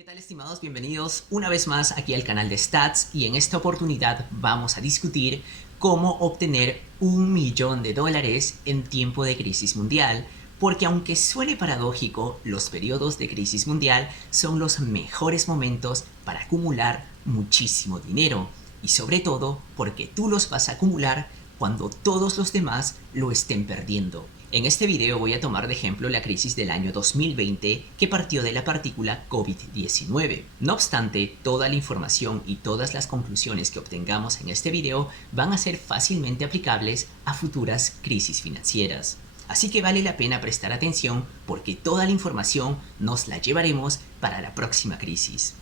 ¿Qué tal, estimados? Bienvenidos una vez más aquí al canal de Stats, y en esta oportunidad vamos a discutir cómo obtener $1.000.000 en tiempo de crisis mundial, porque aunque suene paradójico, los periodos de crisis mundial son los mejores momentos para acumular muchísimo dinero, y sobre todo porque tú los vas a acumular cuando todos los demás lo estén perdiendo. En este video voy a tomar de ejemplo la crisis del año 2020 que partió de la partícula COVID-19. No obstante, toda la información y todas las conclusiones que obtengamos en este video van a ser fácilmente aplicables a futuras crisis financieras. Así que vale la pena prestar atención porque toda la información nos la llevaremos para la próxima crisis.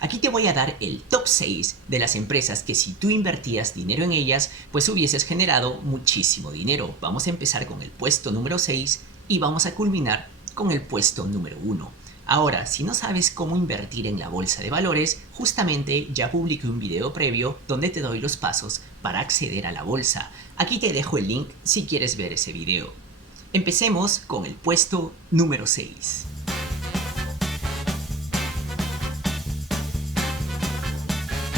Aquí te voy a dar el top 6 de las empresas que si tú invertías dinero en ellas, pues hubieses generado muchísimo dinero. Vamos a empezar con el puesto número 6 y vamos a culminar con el puesto número 1. Ahora, si no sabes cómo invertir en la bolsa de valores, justamente ya publiqué un video previo donde te doy los pasos para acceder a la bolsa. Aquí te dejo el link si quieres ver ese video. Empecemos con el puesto número 6.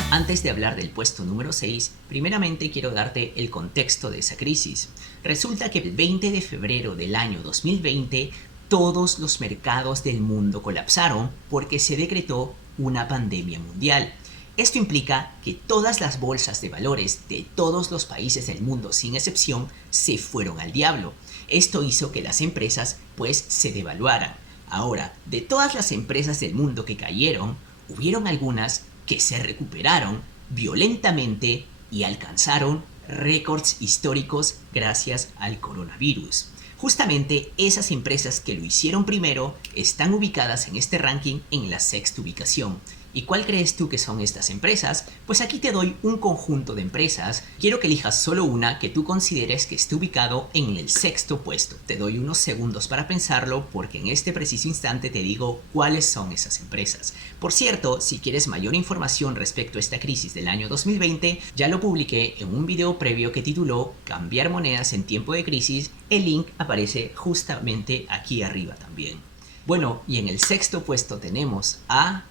Antes de hablar del puesto número 6, primeramente quiero darte el contexto de esa crisis. Resulta que el 20 de febrero del año 2020, todos los mercados del mundo colapsaron porque se decretó una pandemia mundial. Esto implica que todas las bolsas de valores de todos los países del mundo, sin excepción, se fueron al diablo. Esto hizo que las empresas, pues, se devaluaran. Ahora, de todas las empresas del mundo que cayeron, hubieron algunas que se recuperaron violentamente y alcanzaron récords históricos gracias al coronavirus. Justamente esas empresas que lo hicieron primero están ubicadas en este ranking en la sexta ubicación. ¿Y cuál crees tú que son estas empresas? Pues aquí te doy un conjunto de empresas. Quiero que elijas solo una que tú consideres que esté ubicado en el sexto puesto. Te doy unos segundos para pensarlo porque en este preciso instante te digo cuáles son esas empresas. Por cierto, si quieres mayor información respecto a esta crisis del año 2020, ya lo publiqué en un video previo que tituló Cambiar monedas en tiempo de crisis. El link aparece justamente aquí arriba también. Bueno, y en el sexto puesto tenemos a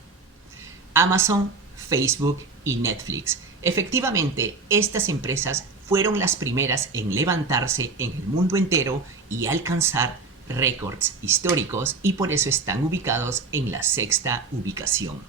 Amazon, Facebook y Netflix. Efectivamente, estas empresas fueron las primeras en levantarse en el mundo entero y alcanzar récords históricos, y por eso están ubicados en la sexta ubicación.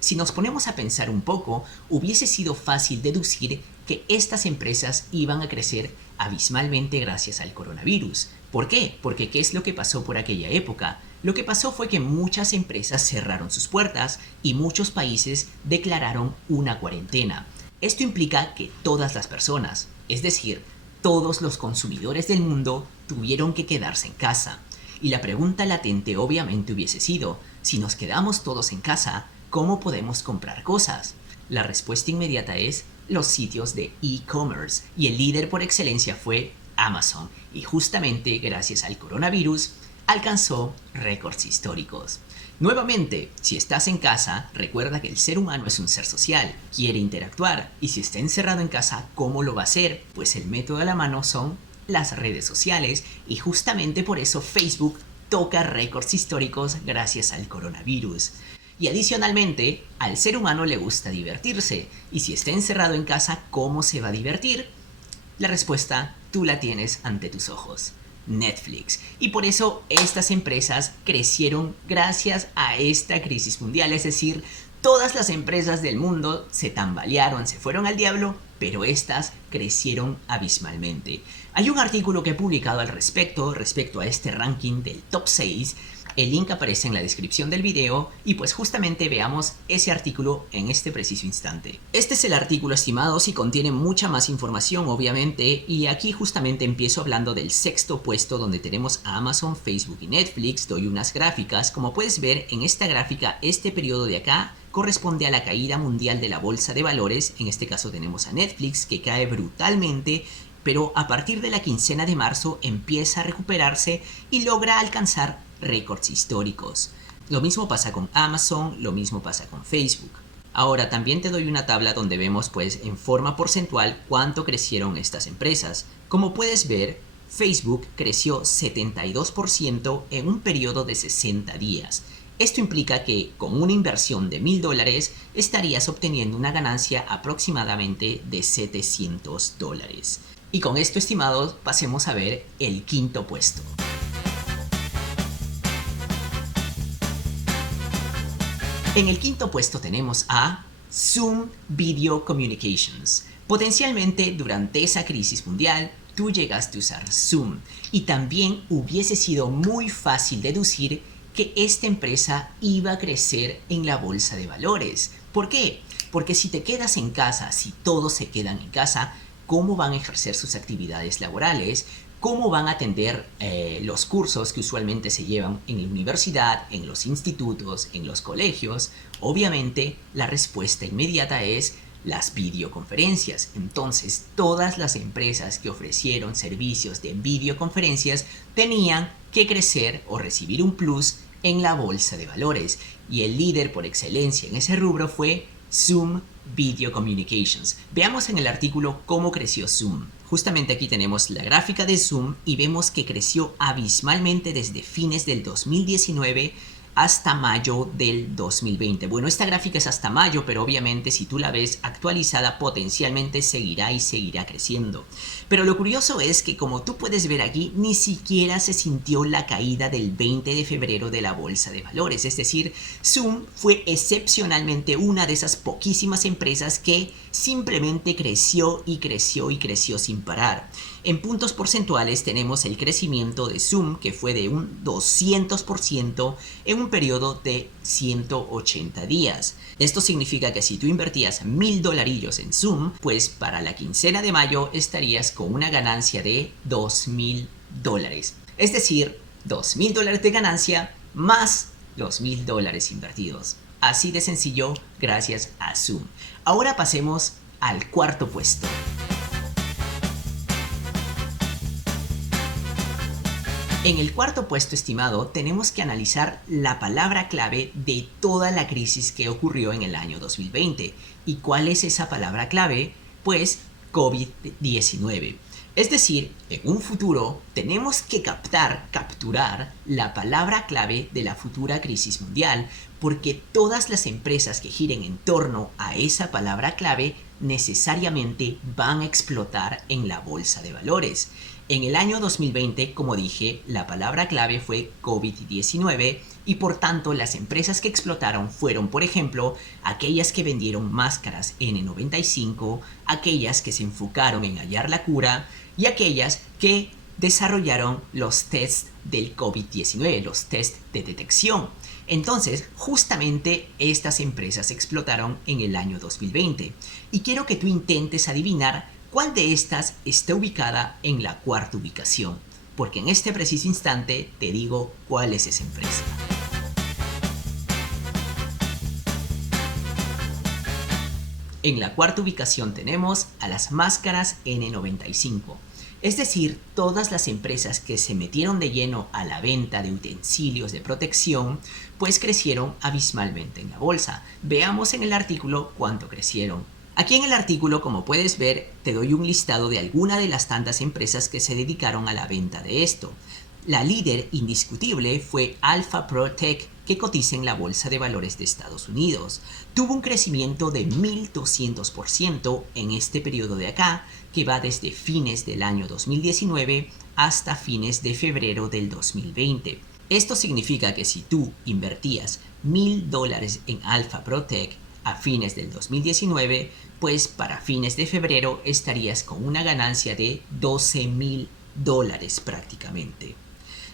Si nos ponemos a pensar un poco, hubiese sido fácil deducir que estas empresas iban a crecer abismalmente gracias al coronavirus. ¿Por qué? Porque ¿qué es lo que pasó por aquella época? Lo que pasó fue que muchas empresas cerraron sus puertas y muchos países declararon una cuarentena. Esto implica que todas las personas, es decir, todos los consumidores del mundo, tuvieron que quedarse en casa. Y la pregunta latente obviamente hubiese sido, si nos quedamos todos en casa, ¿cómo podemos comprar cosas? La respuesta inmediata es los sitios de e-commerce, y el líder por excelencia fue Amazon, y justamente gracias al coronavirus alcanzó récords históricos. Nuevamente, si estás en casa, recuerda que el ser humano es un ser social, quiere interactuar, y si está encerrado en casa, ¿cómo lo va a hacer? Pues el método a la mano son las redes sociales, y justamente por eso Facebook toca récords históricos gracias al coronavirus. Y adicionalmente, al ser humano le gusta divertirse, y si está encerrado en casa, ¿cómo se va a divertir? La respuesta tú la tienes ante tus ojos: Netflix. Y por eso estas empresas crecieron gracias a esta crisis mundial, es decir, todas las empresas del mundo se tambalearon, se fueron al diablo, pero estas crecieron abismalmente. Hay un artículo que he publicado al respecto a este ranking del top 6. El link aparece en la descripción del video y pues justamente veamos ese artículo en este preciso instante. Este es el artículo, estimados, y contiene mucha más información obviamente, y aquí justamente empiezo hablando del sexto puesto donde tenemos a Amazon, Facebook y Netflix. Doy unas gráficas. Como puedes ver en esta gráfica, este periodo de acá corresponde a la caída mundial de la bolsa de valores. En este caso tenemos a Netflix, que cae brutalmente, pero a partir de la quincena de marzo empieza a recuperarse y logra alcanzar récords históricos. Lo mismo pasa con Amazon, lo mismo pasa con Facebook. Ahora también te doy una tabla donde vemos pues en forma porcentual cuánto crecieron estas empresas. Como puedes ver, Facebook creció 72% en un periodo de 60 días. Esto implica que con una inversión de $1,000 estarías obteniendo una ganancia aproximadamente de $700. Y con esto, estimados, pasemos a ver el quinto puesto. En el quinto puesto tenemos a Zoom Video Communications. Potencialmente durante esa crisis mundial, tú llegaste a usar Zoom y también hubiese sido muy fácil deducir que esta empresa iba a crecer en la bolsa de valores. ¿Por qué? Porque si te quedas en casa, si todos se quedan en casa, ¿cómo van a ejercer sus actividades laborales? ¿Cómo van a atender los cursos que usualmente se llevan en la universidad, en los institutos, en los colegios? Obviamente, la respuesta inmediata es las videoconferencias. Entonces, todas las empresas que ofrecieron servicios de videoconferencias tenían que crecer o recibir un plus en la bolsa de valores. Y el líder por excelencia en ese rubro fue Zoom Video Communications. Veamos en el artículo cómo creció Zoom. Justamente aquí tenemos la gráfica de Zoom y vemos que creció abismalmente desde fines del 2019 hasta mayo del 2020. Bueno, esta gráfica es hasta mayo, pero obviamente si tú la ves actualizada potencialmente seguirá y seguirá creciendo. Pero lo curioso es que, como tú puedes ver aquí, ni siquiera se sintió la caída del 20 de febrero de la bolsa de valores. Es decir, Zoom fue excepcionalmente una de esas poquísimas empresas que simplemente creció y creció y creció sin parar. En puntos porcentuales tenemos el crecimiento de Zoom, que fue de un 200% en un periodo de 180 días. Esto significa que si tú invertías $1,000 en Zoom, pues para la quincena de mayo estarías con una ganancia de $2,000. Es decir, $2,000 de ganancia más los $1,000 invertidos. Así de sencillo, gracias a Zoom. Ahora pasemos al cuarto puesto. En el cuarto puesto, estimado, tenemos que analizar la palabra clave de toda la crisis que ocurrió en el año 2020. ¿Y cuál es esa palabra clave? Pues COVID-19. Es decir, en un futuro tenemos que capturar la palabra clave de la futura crisis mundial, porque todas las empresas que giren en torno a esa palabra clave necesariamente van a explotar en la bolsa de valores. En el año 2020, como dije, la palabra clave fue COVID-19 y por tanto las empresas que explotaron fueron, por ejemplo, aquellas que vendieron máscaras N95, aquellas que se enfocaron en hallar la cura y aquellas que desarrollaron los tests del COVID-19, los tests de detección. Entonces, justamente estas empresas explotaron en el año 2020. Y quiero que tú intentes adivinar cuál de estas está ubicada en la cuarta ubicación, porque en este preciso instante te digo cuál es esa empresa. En la cuarta ubicación tenemos a las máscaras N95. Es decir, todas las empresas que se metieron de lleno a la venta de utensilios de protección, pues crecieron abismalmente en la bolsa. Veamos en el artículo cuánto crecieron. Aquí en el artículo, como puedes ver, te doy un listado de algunas de las tantas empresas que se dedicaron a la venta de esto. La líder indiscutible fue Alpha Pro Tech, que cotiza en la Bolsa de Valores de Estados Unidos. Tuvo un crecimiento de 1.200% en este periodo de acá, que va desde fines del año 2019 hasta fines de febrero del 2020. Esto significa que si tú invertías $1,000 en Alpha Pro Tech a fines del 2019, pues para fines de febrero estarías con una ganancia de $12,000 prácticamente.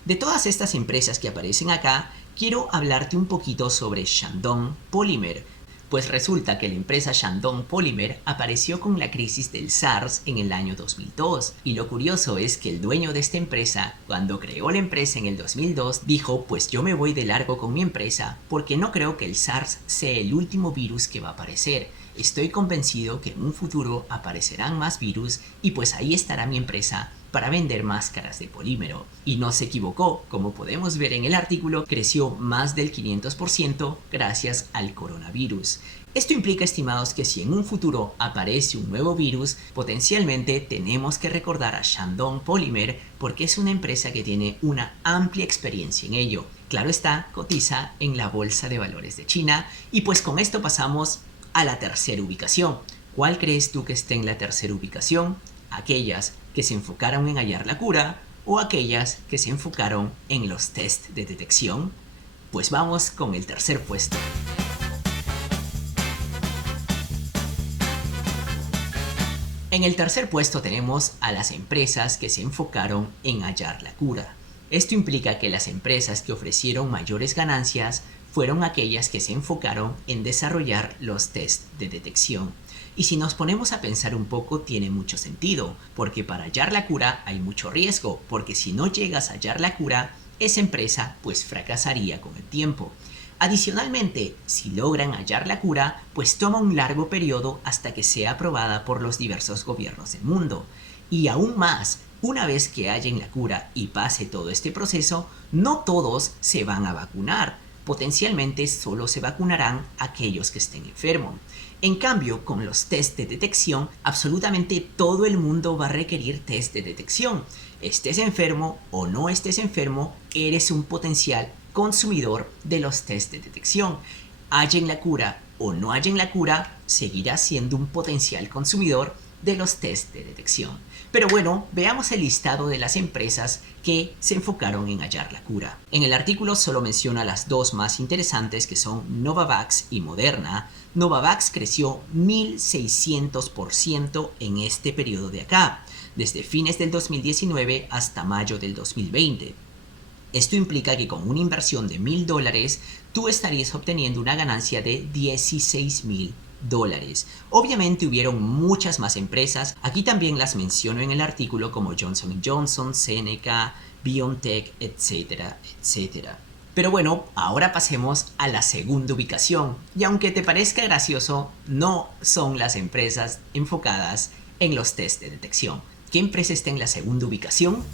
De todas estas empresas que aparecen acá, quiero hablarte un poquito sobre Shandong Polymer, pues resulta que la empresa Shandong Polymer apareció con la crisis del SARS en el año 2002, y lo curioso es que el dueño de esta empresa, cuando creó la empresa en el 2002, dijo: pues yo me voy de largo con mi empresa porque no creo que el SARS sea el último virus que va a aparecer. Estoy convencido que en un futuro aparecerán más virus y pues ahí estará mi empresa para vender máscaras de polímero. Y no se equivocó, como podemos ver en el artículo, creció más del 500% gracias al coronavirus. Esto implica, estimados, que si en un futuro aparece un nuevo virus, potencialmente tenemos que recordar a Shandong Polymer porque es una empresa que tiene una amplia experiencia en ello. claro está, cotiza en la Bolsa de Valores de China. Y pues con esto pasamos a la tercera ubicación. ¿Cuál crees tú que esté en la tercera ubicación? ¿Aquellas que se enfocaron en hallar la cura o aquellas que se enfocaron en los test de detección? Pues vamos con el tercer puesto. En el tercer puesto tenemos a las empresas que se enfocaron en hallar la cura. Esto implica que las empresas que ofrecieron mayores ganancias fueron aquellas que se enfocaron en desarrollar los test de detección. Y si nos ponemos a pensar un poco, tiene mucho sentido, porque para hallar la cura hay mucho riesgo, porque si no llegas a hallar la cura, esa empresa pues fracasaría con el tiempo. Adicionalmente, si logran hallar la cura, pues toma un largo periodo hasta que sea aprobada por los diversos gobiernos del mundo. Y aún más, una vez que hallen la cura y pase todo este proceso, no todos se van a vacunar. Potencialmente solo se vacunarán aquellos que estén enfermos. En cambio, con los test de detección, absolutamente todo el mundo va a requerir test de detección. Estés enfermo o no estés enfermo, eres un potencial consumidor de los test de detección. Hallen la cura o no hallen la cura, seguirás siendo un potencial consumidor de los test de detección. Pero bueno, veamos el listado de las empresas que se enfocaron en hallar la cura. En el artículo solo menciona las dos más interesantes, que son Novavax y Moderna. Novavax creció 1600% en este periodo de acá, desde fines del 2019 hasta mayo del 2020. Esto implica que con una inversión de $1,000, tú estarías obteniendo una ganancia de $16,000. Obviamente hubieron muchas más empresas, aquí también las menciono en el artículo, como Johnson & Johnson, Seneca, BioNTech, etcétera, etcétera. Pero bueno, ahora pasemos a la segunda ubicación, y aunque te parezca gracioso, no son las empresas enfocadas en los test de detección. ¿Qué empresa está en la segunda ubicación?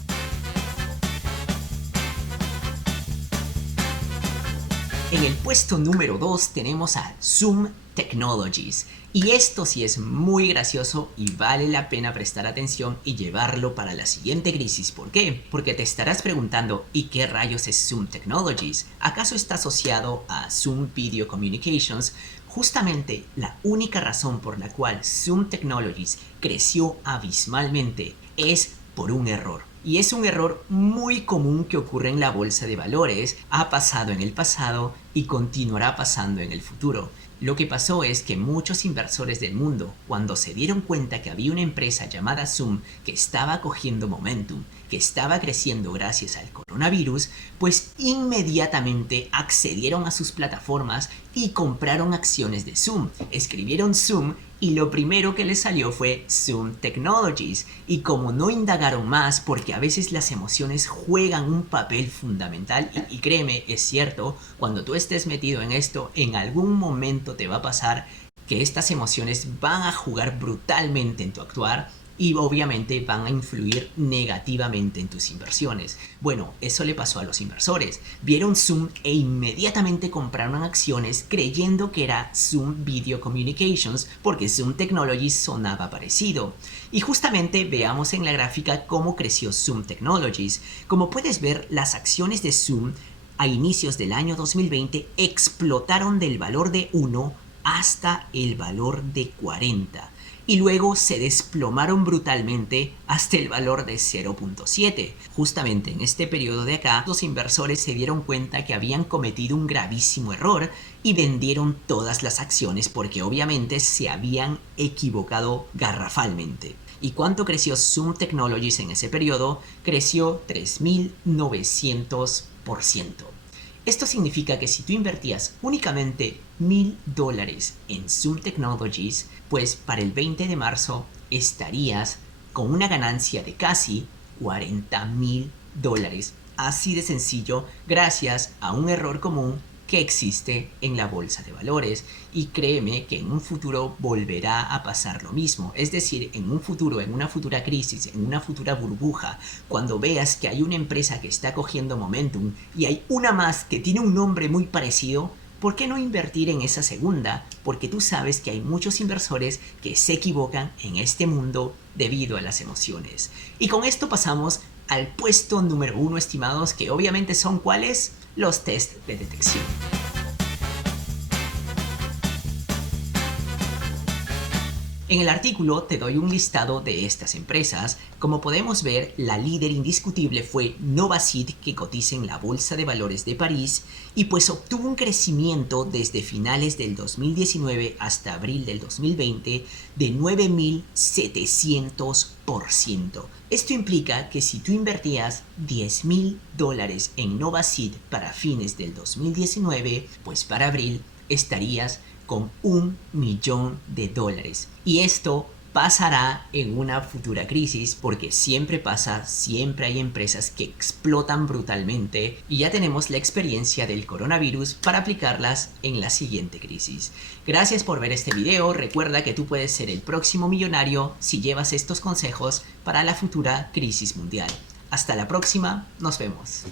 En el puesto número 2 tenemos a Zoom Technologies. Y esto sí es muy gracioso y vale la pena prestar atención y llevarlo para la siguiente crisis. ¿Por qué? Porque te estarás preguntando, ¿y qué rayos es Zoom Technologies? ¿Acaso está asociado a Zoom Video Communications? Justamente la única razón por la cual Zoom Technologies creció abismalmente es por un error. Y es un error muy común que ocurre en la bolsa de valores, ha pasado en el pasado y continuará pasando en el futuro. Lo que pasó es que muchos inversores del mundo, cuando se dieron cuenta que había una empresa llamada Zoom que estaba cogiendo momentum, que estaba creciendo gracias al coronavirus, pues inmediatamente accedieron a sus plataformas y compraron acciones de Zoom. Escribieron Zoom y lo primero que les salió fue Zoom Technologies. Y como no indagaron más, porque a veces las emociones juegan un papel fundamental, y créeme, es cierto, cuando tú estés metido en esto, en algún momento te va a pasar que estas emociones van a jugar brutalmente en tu actuar y obviamente van a influir negativamente en tus inversiones. Bueno, eso le pasó a los inversores. Vieron Zoom e inmediatamente compraron acciones creyendo que era Zoom Video Communications porque Zoom Technologies sonaba parecido. Y justamente veamos en la gráfica cómo creció Zoom Technologies. Como puedes ver, las acciones de Zoom a inicios del año 2020 explotaron del valor de 1 hasta el valor de 40. Y luego se desplomaron brutalmente hasta el valor de 0.7. Justamente en este periodo de acá, los inversores se dieron cuenta que habían cometido un gravísimo error y vendieron todas las acciones porque obviamente se habían equivocado garrafalmente. ¿Y cuánto creció Zoom Technologies en ese periodo? Creció 3.900%. Esto significa que si tú invertías únicamente $1,000 en Zoom Technologies, pues para el 20 de marzo estarías con una ganancia de casi $40,000. Así de sencillo, gracias a un error común que existe en la bolsa de valores. Y créeme que en un futuro volverá a pasar lo mismo. Es decir, en un futuro, en una futura crisis, en una futura burbuja, cuando veas que hay una empresa que está cogiendo momentum y hay una más que tiene un nombre muy parecido, ¿por qué no invertir en esa segunda? Porque tú sabes que hay muchos inversores que se equivocan en este mundo debido a las emociones. Y con esto pasamos al puesto número 1, estimados, que obviamente son ¿cuáles? los test de detección. En el artículo te doy un listado de estas empresas. Como podemos ver, la líder indiscutible fue Novasite, que cotiza en la Bolsa de Valores de París y pues obtuvo un crecimiento desde finales del 2019 hasta abril del 2020 de 9.700%. Esto implica que si tú invertías $10.000 en Novasite para fines del 2019, pues para abril estarías con $1.000.000. Y esto pasará en una futura crisis porque siempre pasa, siempre hay empresas que explotan brutalmente y ya tenemos la experiencia del coronavirus para aplicarlas en la siguiente crisis. Gracias por ver este video, recuerda que tú puedes ser el próximo millonario si llevas estos consejos para la futura crisis mundial. Hasta la próxima, nos vemos.